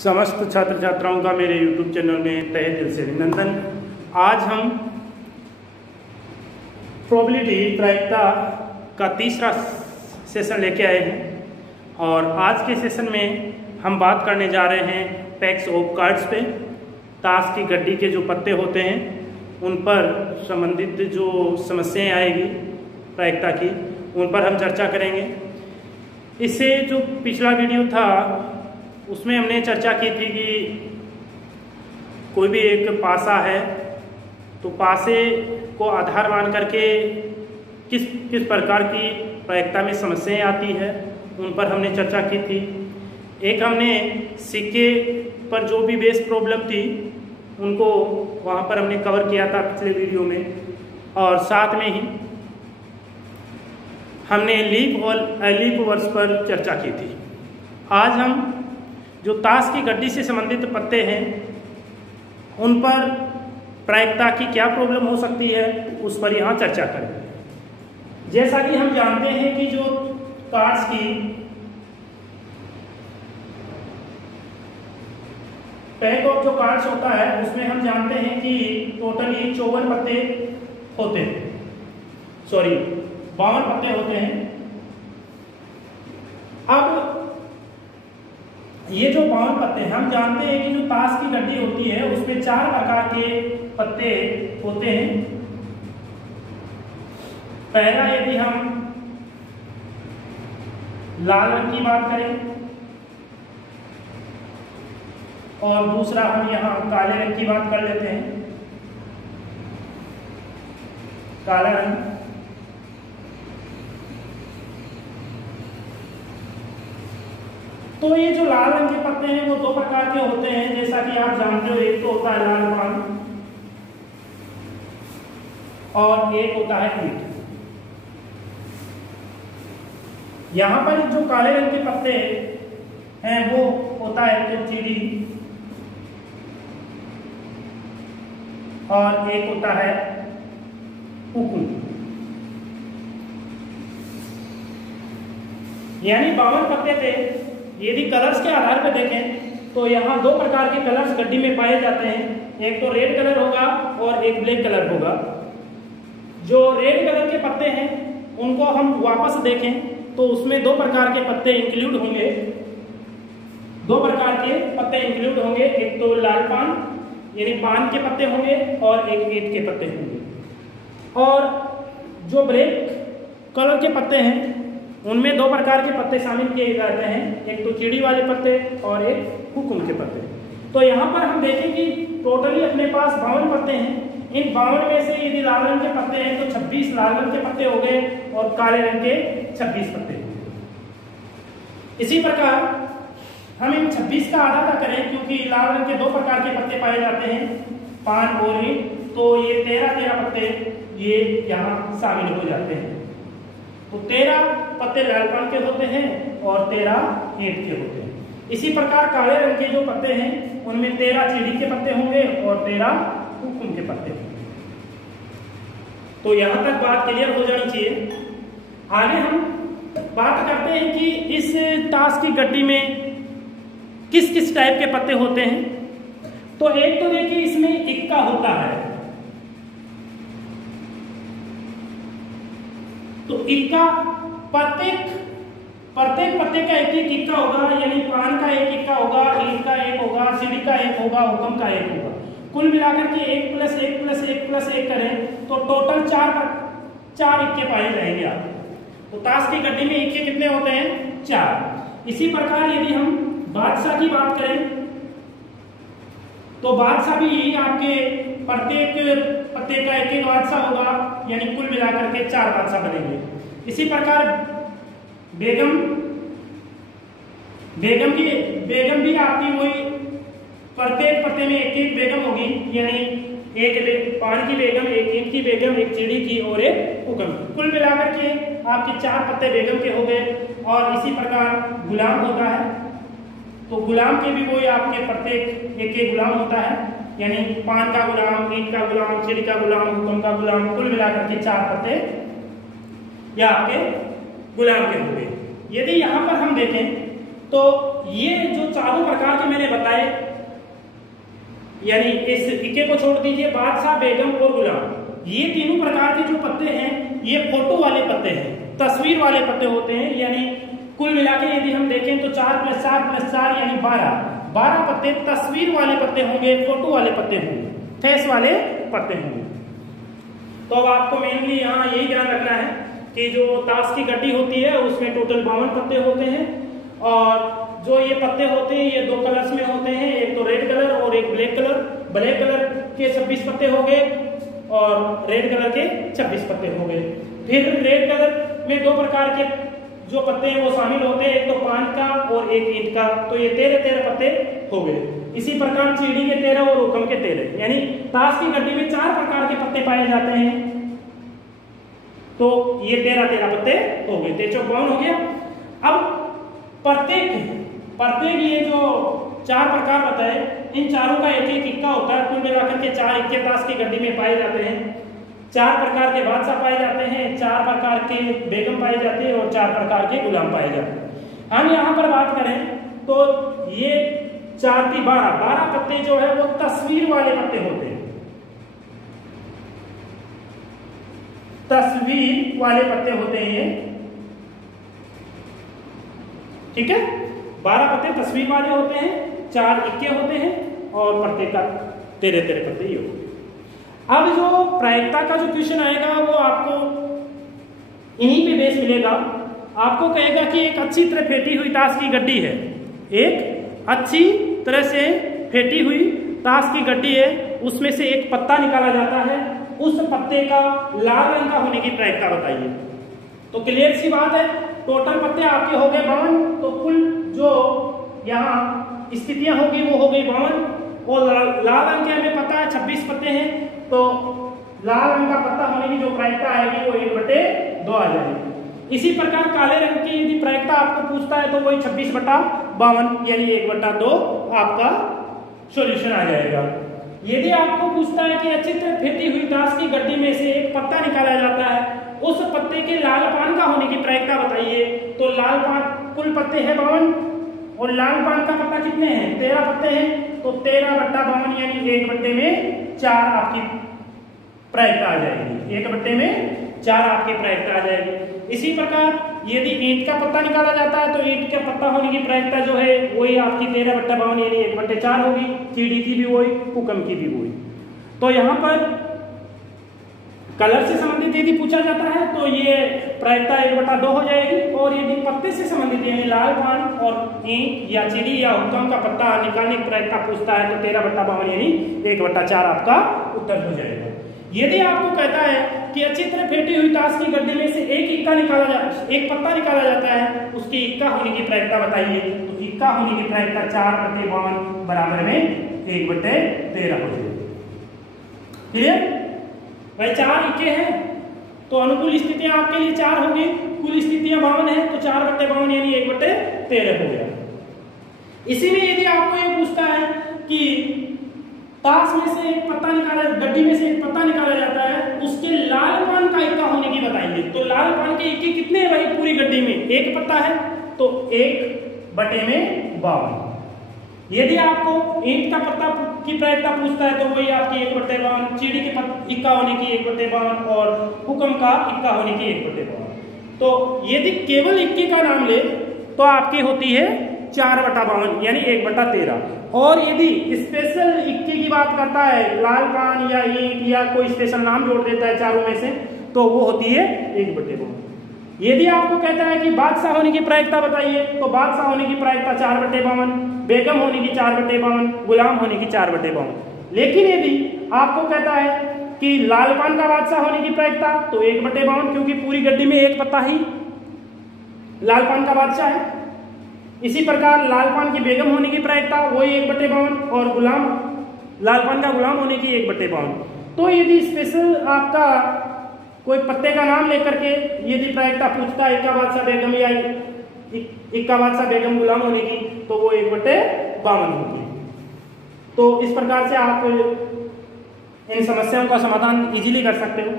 समस्त छात्र छात्राओं का मेरे YouTube चैनल में तहे दिल से अभिनंदन। आज हम प्रोबेबिलिटी प्रायिकता का तीसरा सेशन लेके आए हैं और आज के सेशन में हम बात करने जा रहे हैं पैक्स ऑफ कार्ड्स पे। ताश की गड्डी के जो पत्ते होते हैं उन पर संबंधित जो समस्याएं आएगी प्रायिकता की, उन पर हम चर्चा करेंगे। इससे जो पिछला वीडियो था उसमें हमने चर्चा की थी कि कोई भी एक पासा है तो पासे को आधार मान करके किस किस प्रकार की प्रायिकता में समस्याएं आती है उन पर हमने चर्चा की थी। एक हमने सिक्के पर जो भी बेस प्रॉब्लम थी उनको वहाँ पर हमने कवर किया था पिछले वीडियो में, और साथ में ही हमने लीप और अलीप वर्ड्स पर चर्चा की थी। आज हम जो ताश की गड्डी से संबंधित पत्ते हैं उन पर प्रायिकता की क्या प्रॉब्लम हो सकती है उस पर यहाँ चर्चा करेंगे। जैसा कि हम जानते हैं कि जो कार्ड्स की पैक ऑफ जो कार्ड्स होता है उसमें हम जानते हैं कि टोटली 54 पत्ते होते हैं, 52 पत्ते होते हैं। अब ये जो 52 पत्ते हैं, हम जानते हैं कि जो ताश की गड्डी होती है उसमें 4 प्रकार के पत्ते होते हैं। पहला यदि हम लाल रंग की बात करें और दूसरा हम यहाँ काले रंग की बात कर लेते हैं, काला रंग। तो ये जो लाल रंग के पत्ते हैं वो 2 प्रकार के होते हैं, जैसा कि आप जानते हो। एक तो होता है लाल पान और एक होता है ईंट। यहां पर जो काले रंग के पत्ते हैं वो होता है तो चीड़ी और एक होता है हुकुम। यानी 52 पत्ते थे। यदि कलर्स के आधार पर देखें तो यहाँ 2 प्रकार के कलर्स गड्डी में पाए जाते हैं। एक तो रेड कलर होगा और एक ब्लैक कलर होगा। जो रेड कलर के पत्ते हैं उनको हम वापस देखें तो उसमें 2 प्रकार के पत्ते इंक्लूड होंगे। 2 प्रकार के पत्ते इंक्लूड होंगे, एक तो लाल पान यानी पान के पत्ते होंगे और एक ईंट के पत्ते होंगे। और जो ब्लैक कलर के पत्ते हैं उनमें 2 प्रकार के पत्ते शामिल किए जाते हैं, एक तो चीड़ी वाले पत्ते और एक हुकुम के पत्ते। तो यहाँ पर हम देखें कि टोटली अपने पास 52 पत्ते हैं। इन 52 में से यदि लाल रंग के पत्ते हैं तो 26 लाल रंग के पत्ते हो गए और काले रंग के 26 पत्ते हो गए। इसी प्रकार हम इन 26 का आधा करें, क्योंकि लाल रंग के 2 प्रकार के पत्ते पाए जाते हैं, पान और ईंट, तो ये 13 पत्ते ये यहाँ शामिल हो जाते हैं। तो 13 पत्ते लाल पान के होते हैं और 13 ईंट के होते हैं। इसी प्रकार काले रंग के जो पत्ते हैं उनमें 13 चीड़ी के पत्ते होंगे और 13 हुकुम के पत्ते होंगे। तो यहां तक बात क्लियर हो जानी चाहिए। आगे हम बात करते हैं कि इस ताश की गड्डी में किस किस टाइप के पत्ते होते हैं। तो एक तो देखिए इसमें इक्का होता है। तो इक्का प्रत्येक पत्ते का एक इक्का होगा, यानी पान का एक इक्का होगा, ईंट का एक होगा, सीढ़ी का एक होगा, हुक्म का एक होगा। कुल मिलाकर के 1 + 1 + 1 + 1 करें तो टोटल 4 इक्के पाए जाएंगे आप। तो ताश की गड्डी में इक्के कितने होते हैं? 4। इसी प्रकार यदि हम बादशाह की बात करें तो बादशाह भी यही आपके प्रत्येक पत्ते का एक बादशाह होगा, यानी कुल मिलाकर के 4 बादशाह बनेंगे। इसी प्रकार बेगम भी आपकी वही प्रत्येक पत्ते में एक बेगम होगी, यानी एक पान की बेगम, एक ईंट की बेगम, एक चीड़ी की और एक हुक्म। कुल मिलाकर के आपके 4 पत्ते बेगम के हो गए। और इसी प्रकार गुलाम होता है, तो गुलाम के भी वही आपके प्रत्येक एक गुलाम होता है, यानी पान का गुलाम, ईंट का गुलाम, चीड़ी का गुलाम, हुक्म का गुलाम। कुल मिलाकर के 4 पत्ते या आपके गुलाम के हो गए। यदि यहाँ पर हम देखें तो ये जो चारों प्रकार के मैंने बताए, यानी इस इक्के को छोड़ दीजिए, बादशाह, बेगम और गुलाम, ये तीनों प्रकार के जो पत्ते हैं ये फोटो वाले पत्ते हैं, तस्वीर वाले पत्ते होते हैं। यानी कुल मिला के यदि हम देखें तो 4 + 4 + 4 यानी 12 पत्ते तस्वीर वाले पत्ते होंगे, फोटो वाले पत्ते होंगे, फेस वाले पत्ते होंगे। तो अब आपको मेनली यहाँ यही ध्यान रखना है कि जो ताश की गड्डी होती है उसमें टोटल 52 पत्ते होते हैं, और जो ये पत्ते होते हैं ये 2 कलर्स में होते हैं, एक तो रेड कलर और एक ब्लैक कलर। ब्लैक कलर के 26 पत्ते हो गए और रेड कलर के 26 पत्ते हो गए। फिर रेड कलर में 2 प्रकार के जो पत्ते हैं वो शामिल होते हैं, एक तो पान का और एक ईंट का, तो ये 13 पत्ते हो गए। इसी प्रकार चीड़ी के 13 और हुक्म के 13, यानी ताश की गड्डी में 4 प्रकार के पत्ते पाए जाते हैं, तो ये 13 पत्ते हो गए, 13 52 हो गया। अब प्रत्येक ये जो 4 प्रकार बताए, इन चारों का एक एक इक्का होता है, कुल मिलाकर के 4 इक्के ताश की गड्डी में पाए जाते हैं। 4 प्रकार के बादशाह पाए जाते हैं, 4 प्रकार के बेगम पाए जाते हैं और 4 प्रकार के गुलाम पाए जाते हैं। हम यहाँ पर बात करें तो ये 4 × 12 पत्ते जो है वो तस्वीर वाले पत्ते होते हैं, तस्वीर वाले पत्ते होते हैं, ठीक है। 12 पत्ते तस्वीर वाले होते हैं, 4 इक्के होते हैं और प्रत्येक का 13 पत्ते ही होते हैं। अब जो प्रायिकता का जो क्वेश्चन आएगा वो आपको इन्हीं पे बेस मिलेगा। आपको कहेगा कि एक अच्छी तरह फेंटी हुई ताश की गड्डी है, एक अच्छी तरह से फेंटी हुई ताश की गड्डी है, उसमें से एक पत्ता निकाला जाता है, उस पत्ते का लाल रंग का होने की प्रायिकता बताइए। तो क्लियर सी बात है, टोटल पत्ते आपके हो गए 52, तो कुल जो यहाँ स्थितियां होगी वो हो गई 52, और लाल रंग के हमें पता है 26 पत्ते हैं, तो लाल रंग का पत्ता होने की जो प्रायिकता आएगी वो 1/2 आ जाएगी। इसी प्रकार काले रंग की यदि प्रायिकता आपको पूछता है तो वही 26/52 यानी 1/2 आपका सॉल्यूशन आ जाएगा। यदि आपको पूछता है कि अच्छी तरह फेंटी हुई ताश की गड्डी में से एक पत्ता निकाला जाता है, उस पत्ते के लाल पान का होने की प्रायिकता बताइए, तो लाल पान कुल पत्ते हैं 52 और लाल पान का पत्ता कितने हैं, 13 पत्ते हैं, तो 13/52 यानी 1/4 आपकी प्रायिकता आ जाएगी, 1/4 आपकी प्रायिकता आ जाएगी। इसी प्रकार यदि ईंट का पत्ता निकाला जाता है तो ईंट का पत्ता होने की प्रायिकता जो है वही आपकी 13/52 यानी 1/4 होगी, चीड़ी की भी वही, हुक्म की भी वही। तो यहाँ पर कलर से संबंधित यदि पूछा जाता है तो ये प्रायिकता 1/2 हो जाएगी, और यदि पत्ते से संबंधित यानी लाल पान और ईंट या चीड़ी या हुक्म का पत्ता निकालने की प्रायिकता पूछता है तो 13/52 यानी 1/4 आपका उत्तर हो जाएगा। यदि आपको कहता है कि अच्छी तरह फेंटी हुई ताश की गड्डी में से एक पत्ता निकाला जाता है, उसकी इक्का होने की प्रायिकता बताइए, तो इक्का होने की प्रायिकता 4/52 बराबर में 1/13 हो जाएगी। क्लियर भाई, 4 इक्के हैं तो अनुकूल स्थितियां आपके लिए 4 होगी, कुल स्थितियां 52 है तो 4/52 यानी 1/13 हो गया। इसी में यदि आपको ये पूछता है कि ताश में से एक पत्ता गड्डी में से एक पत्ता निकाला जाता है, उसके लाल पान का इक्का होने की बताइए, तो लाल पान के इक्के कितने हैं भाई पूरी गड्डी में, एक पत्ता है तो 1/52। यदि आपको ईंट का पत्ता की प्रायिकता पूछता है तो वही आपकी 1/52, चीड़ी के इक्का होने की 1/52 और हुक्म का इक्का होने की 1/52। तो यदि केवल इक्के का नाम ले तो आपकी होती है 4/52 यानी 1/13, और यदि स्पेशल इक्के की बात करता है, लाल पान या ईंट या कोई स्पेशल नाम जोड़ देता है चारों में से, तो वो होती है 1/52। यदि आपको कहता है कि बादशाह होने की प्रायिकता बताइए, तो बादशाह होने की प्रायिकता 4/52, बेगम होने की 4/52, गुलाम होने की 4/52। लेकिन यदि आपको कहता है कि लाल पान का बादशाह होने की प्रायिकता, तो 1/52, क्योंकि पूरी गड्डी में एक पत्ता ही लाल पान का बादशाह है। इसी प्रकार लाल पान की बेगम होने की प्रायिकता वही 1/52 और गुलाम लाल पान का गुलाम होने की 1/52। तो यदि स्पेशल आपका कोई पत्ते का नाम लेकर के यदि प्रायिकता पूछता है इक्का बादशाह बेगम या इक्का बादशाह बेगम गुलाम होने की, तो वो 1/52 होगी। तो इस प्रकार से आप इन समस्याओं का समाधान इजीली कर सकते हो।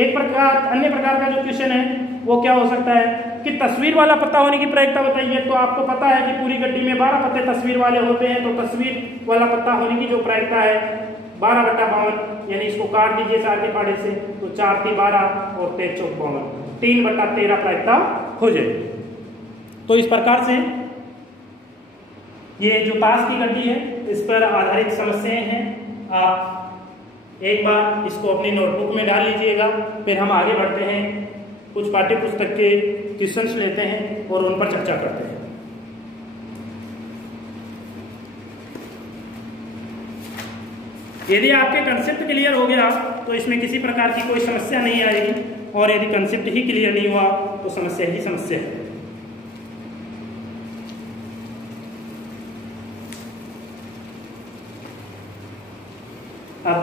अन्य प्रकार का जो क्वेश्चन है वो क्या हो सकता है कि तस्वीर वाला पत्ता होने की प्रायिकता बताइए। तो आपको पता है कि पूरी गड्डी में 12 पत्ते तस्वीर वाले होते हैं, तो तस्वीर वाला पत्ता होने की जो प्रायिकता है 12/52, यानी इसको काट दीजिए 4 के फाड़े से, तो 4 × 12 और 13 × 4 52, 3/13 प्रायिकता हो जाएगी। तो इस प्रकार से ये जो ताश की गड्डी है इस पर आधारित समस्याएं हैं। आप एक बार इसको अपनी नोटबुक में डाल लीजिएगा। फिर हम आगे बढ़ते हैं, कुछ पाठ्य पुस्तक के क्वेश्चंस लेते हैं और उन पर चर्चा करते हैं। यदि आपके कंसेप्ट क्लियर हो गया तो इसमें किसी प्रकार की कोई समस्या नहीं आएगी, और यदि कंसेप्ट ही क्लियर नहीं हुआ तो समस्या ही समस्या है। अब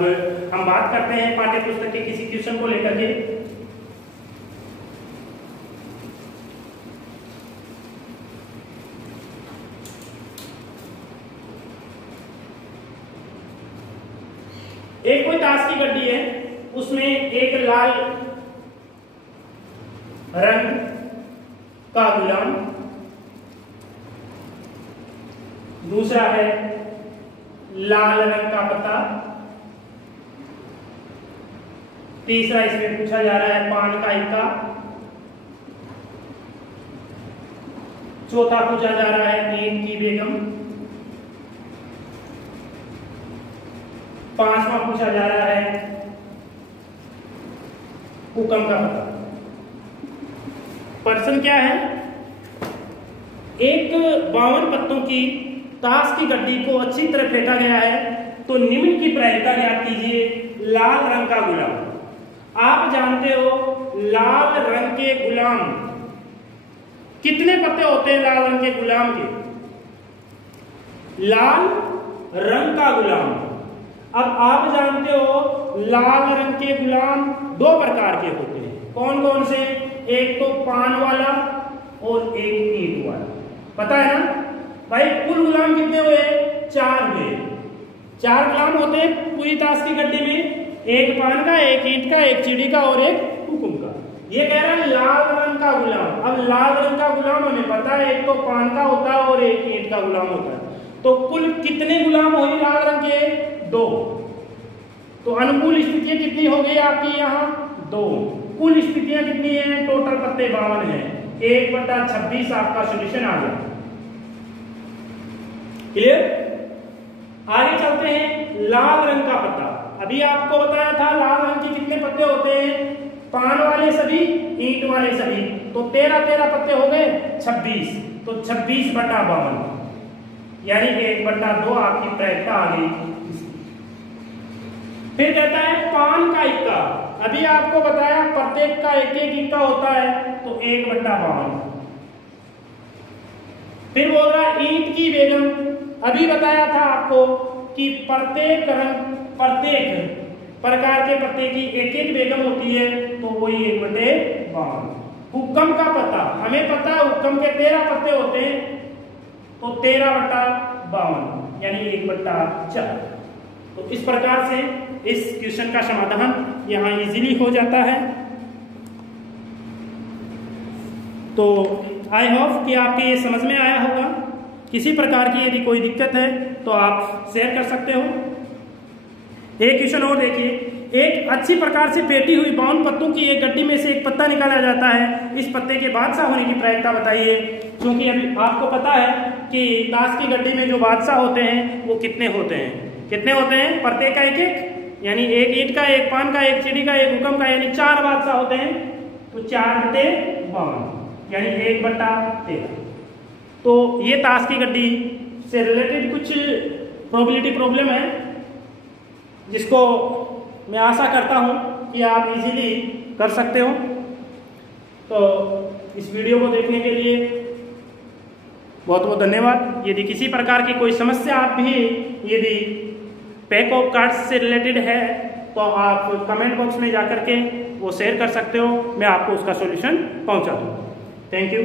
हम बात करते हैं पाठ्य पुस्तक के किसी क्वेश्चन को लेकर के। एक कोई ताश की गड्डी है, उसमें एक लाल रंग का गुलाम, दूसरा है लाल रंग का पत्ता, तीसरा इसमें पूछा जा रहा है पान का इक्का, चौथा पूछा जा रहा है नींद की बेगम, पांचवा पूछा जा रहा है हुक्म का पता। प्रश्न क्या है, एक 52 पत्तों की ताश की गड्डी को अच्छी तरह फेंका गया है, तो निम्न की प्रायिकता ज्ञात कीजिए। लाल रंग का गुलाम, आप जानते हो लाल रंग के गुलाम कितने पत्ते होते हैं? लाल रंग के गुलाम के, लाल रंग का गुलाम। अब आप जानते हो लाल रंग के गुलाम 2 प्रकार के होते हैं। कौन कौन से? एक तो पान वाला और एक ईंट वाला, पता है ना भाई। कुल गुलाम कितने हुए? 4 हुए। 4 गुलाम होते हैं पूरी ताश की गड्डी में, एक पान का, एक ईंट का, एक चिड़ी का और एक हुकुम का। ये कह रहा है लाल रंग का गुलाम। अब लाल रंग का गुलाम हमें पता है एक तो पान का होता है और एक ईंट का गुलाम होता है, तो कुल कितने गुलाम हुए लाल रंग के? 2। तो अनुकूल स्थितियां कितनी हो गई आपकी यहाँ? 2। कुल स्थितियां कितनी है? टोटल पत्ते 52 है। 1/26 आपका सोल्यूशन आ गया। क्लियर? आगे चलते हैं। लाल रंग का पत्ता, अभी आपको बताया था लाल रंग के कितने पत्ते होते हैं? पान वाले सभी, ईंट वाले सभी, तो 13 पत्ते हो गए 26, तो 26/52, यानी 1/2 आपकी प्रायिकता आ गई। फिर कहता है पान का इक्का, अभी आपको बताया प्रत्येक का एक इक्का होता है, तो 1/52। फिर बोल रहा ईंट की बेगम, अभी बताया था आपको कि प्रत्येक प्रकार के पत्ते की एक बेगम होती है, तो वही 1/52। हुक्म का पता, हमें पता है हुक्म के 13 पत्ते होते हैं, तो 13/52 यानी 1/4। तो इस प्रकार से इस क्वेश्चन का समाधान यहाँ इजीली हो जाता है। तो आई होप कि आपके ये समझ में आया होगा। किसी प्रकार की यदि कोई दिक्कत है तो आप शेयर कर सकते हो। एक क्वेश्चन और देखिए, एक अच्छी प्रकार से फेंटी हुई 52 पत्तों की एक गड्डी में से एक पत्ता निकाला जाता है, इस पत्ते के बादशाह होने की प्रायिकता बताइए। क्योंकि अभी आपको पता है कि ताश की गड्डी में जो बादशाह होते हैं वो कितने होते हैं? कितने होते हैं? प्रत्येक का एक, यानी एक ईंट का, एक पान का, एक चिड़ी का, एक हुक्म का, यानी 4 बादशाह होते हैं, तो 4/52 यानी 1/13। तो ये ताश की गड्डी से रिलेटेड कुछ प्रोबेबिलिटी प्रॉब्लम है, जिसको मैं आशा करता हूं कि आप इजीली कर सकते हो। तो इस वीडियो को देखने के लिए बहुत बहुत धन्यवाद। यदि किसी प्रकार की कोई समस्या आप भी यदि पैक ऑफ कार्ड्स से रिलेटेड है तो आप कमेंट बॉक्स में जाकर के वो शेयर कर सकते हो, मैं आपको उसका सॉल्यूशन पहुंचा दूंगा। Thank you.